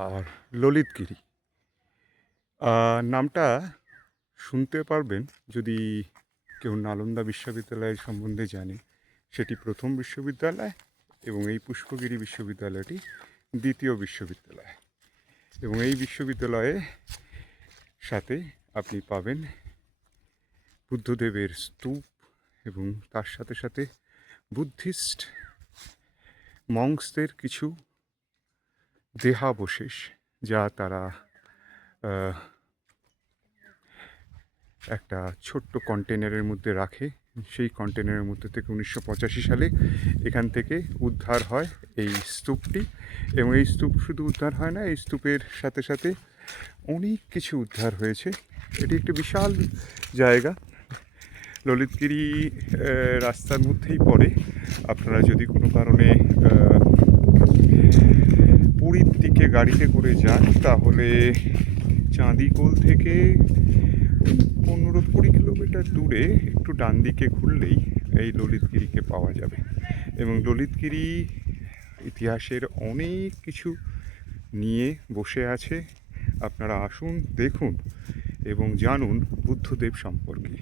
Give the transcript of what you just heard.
আর ললিতগিরি নামটা শুনতে পারবেন যদি কেউ নালন্দা বিশ্ববিদ্যালয়ের সম্বন্ধে জানে। সেটি প্রথম বিশ্ববিদ্যালয় এবং এই পুষ্পগিরি বিশ্ববিদ্যালয়টি দ্বিতীয় বিশ্ববিদ্যালয়। এবং এই বিশ্ববিদ্যালয়ে সাথে আপনি পাবেন বুদ্ধদেবের স্তূপ এবং তার সাথে সাথে বুদ্ধিস্ট মঙ্কসদের কিছু দেহাবশেষ, যা তারা একটা ছোট্ট কন্টেনারের মধ্যে রাখে। সেই কন্টেনারের মধ্যে থেকে 1985 সালে এখান থেকে উদ্ধার হয় এই স্তূপটি। এবং এই স্তূপ শুধু উদ্ধার হয় না, এই স্তূপের সাথে সাথে অনেক কিছু উদ্ধার হয়েছে। এটি একটি বিশাল জায়গা, ললিতগিরি রাস্তার মধ্যেই পড়ে। আপনারা যদি কোনো কারণে পুরীর দিকে গাড়িতে করে যান তাহলে চাঁদিকোল থেকে 15-20 কিলোমিটার দূরে একটু ডান দিকে ঘুরলেই এই ললিতগিরিকে পাওয়া যাবে। এবং ললিতগিরি ইতিহাসের অনেক কিছু নিয়ে বসে আছে। আপনারা আসুন, দেখুন এবং জানুন বুদ্ধদেব সম্পর্কে।